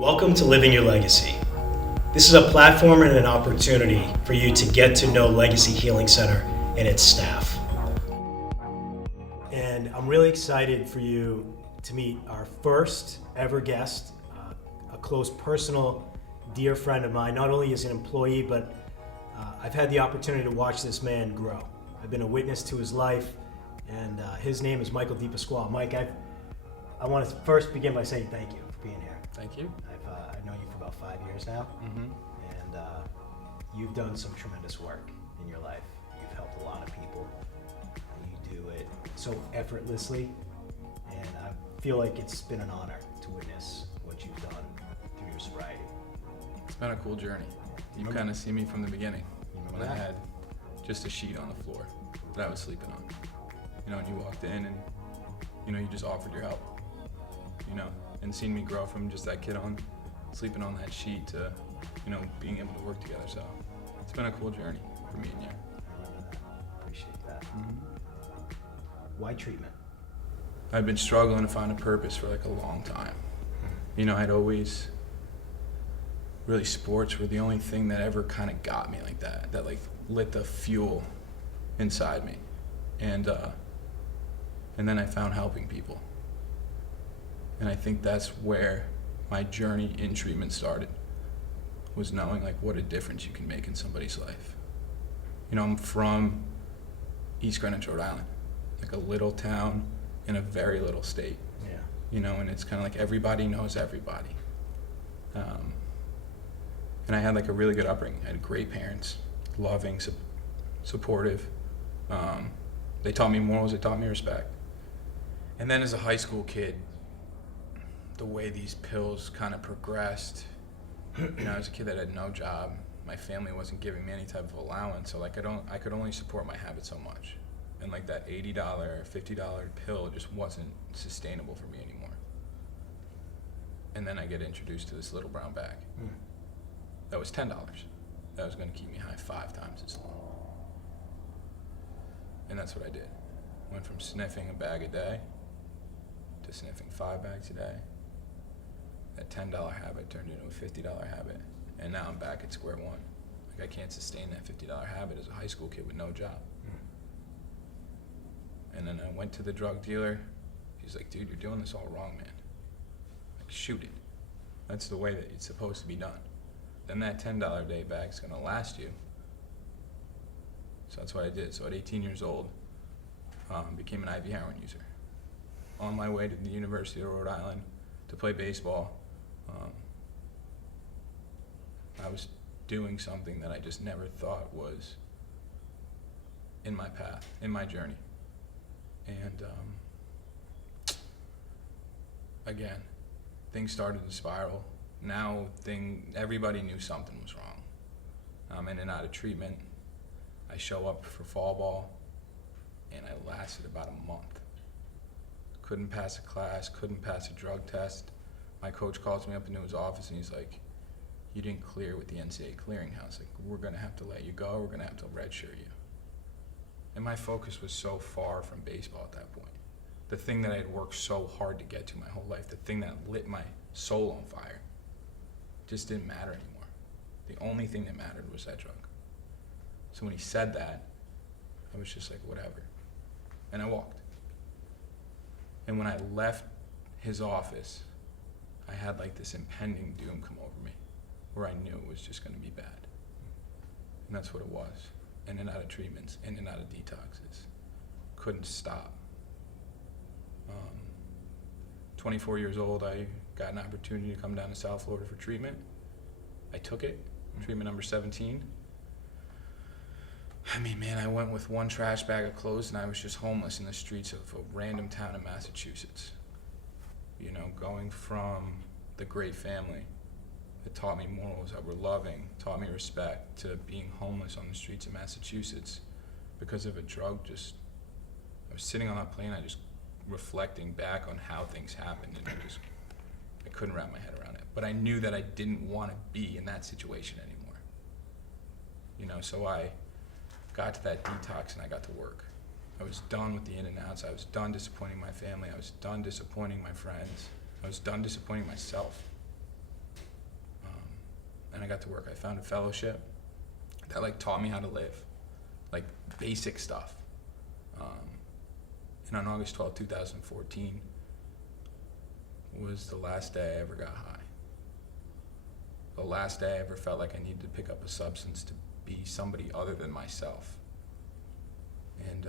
Welcome to Living Your Legacy. This is a platform and an opportunity for you to get to know Legacy Healing Center and its staff. And I'm really excited for you to meet our first ever guest, a close personal, dear friend of mine. Not only as an employee, but I've had the opportunity to watch this man grow. I've been a witness to his life, and his name is Michael DePasquale. Mike, I want to first begin by saying thank you for being here. Thank you. I've known you for about 5 years now, and you've done some tremendous work in your life. You've helped a lot of people. You do it so effortlessly, and I feel like it's been an honor to witness what you've done through your sobriety. It's been a cool journey. You kind of see me from the beginning when that? I had just a sheet on the floor that I was sleeping on. You know, and you walked in and, you know, you just offered your help, you know, and seeing me grow from just that kid on sleeping on that sheet to, you know, being able to work together. So it's been a cool journey for me and you. Appreciate that. Why treatment? I've been struggling to find a purpose for like a long time. You know, I'd always, really sports were the only thing that ever kind of got me like that like lit the fuel inside me. And then I found helping people. And I think that's where my journey in treatment started, was knowing like what a difference you can make in somebody's life. You know, I'm from East Greenwich, Rhode Island, like a little town in a very little state. Yeah. You know, and it's kind of like everybody knows everybody. And I had like a really good upbringing. I had great parents, loving, supportive. They taught me morals, they taught me respect. And then as a high school kid, the way these pills kind of progressed, you know, I was a kid that had no job. My family wasn't giving me any type of allowance, so like I could only support my habit so much. And like that $80, $50 pill just wasn't sustainable for me anymore. And then I get introduced to this little brown bag. That was $10. That was gonna keep me high 5 times as long. And that's what I did. Went from sniffing a bag a day to sniffing 5 bags a day. That $10 habit turned into a $50 habit. And now I'm back at square one. Like I can't sustain that $50 habit as a high school kid with no job. And then I went to the drug dealer. He's like, dude, you're doing this all wrong, man. Like, shoot it. That's the way that it's supposed to be done. Then that $10 a day bag's gonna last you. So that's what I did. So at 18 years old, became an IV heroin user. On my way to the University of Rhode Island to play baseball, I was doing something that I just never thought was in my path, in my journey. And again, things started to spiral. Now everybody knew something was wrong. I'm in and out of treatment. I show up for fall ball, and I lasted about a month. Couldn't pass a class, couldn't pass a drug test. My coach calls me up into his office and he's like, you didn't clear with the NCAA clearinghouse. Like, we're gonna have to let you go, we're gonna have to redshirt you. And my focus was so far from baseball at that point. The thing that I had worked so hard to get to my whole life, the thing that lit my soul on fire, just didn't matter anymore. The only thing that mattered was that drug. So when he said that, I was just like, whatever. And I walked. And when I left his office, I had like this impending doom come over me, where I knew it was just gonna be bad. And that's what it was. In and out of treatments, in and out of detoxes. Couldn't stop. 24 years old, I got an opportunity to come down to South Florida for treatment. I took it, treatment number 17. I mean, man, I went with one trash bag of clothes and I was just homeless in the streets of a random town in Massachusetts. You know, going from the great family that taught me morals, that were loving, taught me respect, to being homeless on the streets of Massachusetts because of a drug. I was sitting on that plane, I just reflecting back on how things happened, and I couldn't wrap my head around it. But I knew that I didn't want to be in that situation anymore. You know, so I got to that detox and I got to work. I was done with the in and outs. I was done disappointing my family. I was done disappointing my friends. I was done disappointing myself. and I got to work. I found a fellowship that like taught me how to live, like basic stuff. And on August 12, 2014 was the last day I ever got high. The last day I ever felt like I needed to pick up a substance to be somebody other than myself. And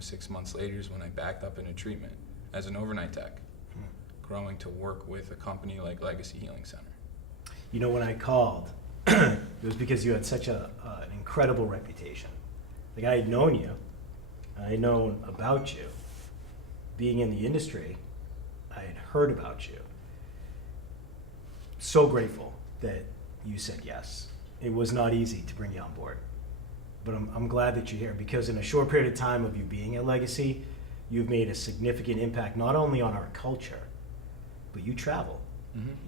6 months later is when I backed up into treatment as an overnight tech, growing to work with a company like Legacy Healing Center. You know, when I called, it was because you had such an incredible reputation. Like, I had known you, I had known about you. Being in the industry, I had heard about you. So grateful that you said yes. It was not easy to bring you on board. But I'm glad that you're here, because in a short period of time of you being at Legacy, you've made a significant impact not only on our culture, but you travel,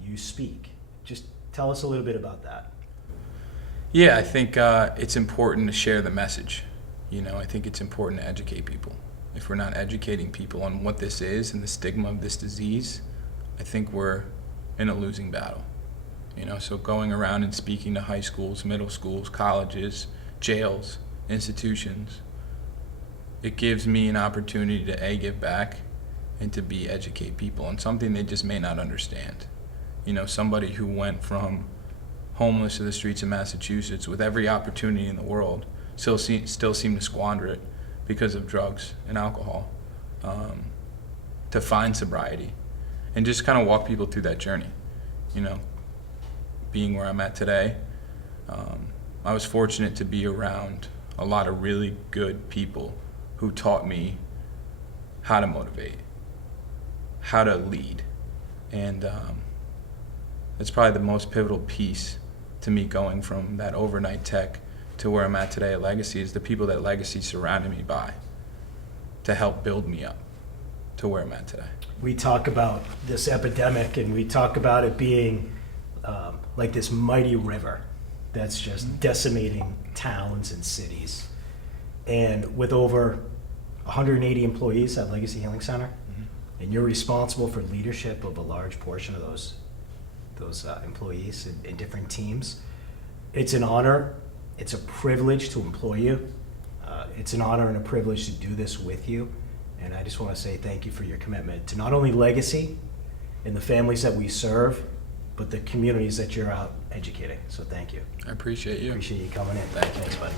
you speak. Just tell us a little bit about that. Yeah, I think it's important to share the message. I think it's important to educate people. If we're not educating people on what this is and the stigma of this disease, I think we're in a losing battle. So going around and speaking to high schools, middle schools, colleges, jails, institutions, it gives me an opportunity to A, give back, and to B, educate people on something they just may not understand. Somebody who went from homeless to the streets of Massachusetts with every opportunity in the world still seem to squander it because of drugs and alcohol, to find sobriety and just kind of walk people through that journey. Being where I'm at today, I was fortunate to be around a lot of really good people who taught me how to motivate, how to lead, and it's probably the most pivotal piece to me going from that overnight tech to where I'm at today at Legacy, is the people that Legacy surrounded me by to help build me up to where I'm at today. We talk about this epidemic, and we talk about it being like this mighty river that's just decimating towns and cities. And with over 180 employees at Legacy Healing Center, and you're responsible for leadership of a large portion of those employees in different teams, it's an honor, it's a privilege to employ you. It's an honor and a privilege to do this with you. And I just want to say thank you for your commitment to not only Legacy and the families that we serve, but the communities that you're out educating. So thank you. I appreciate you. Appreciate you coming in. Thank you. Thanks, buddy.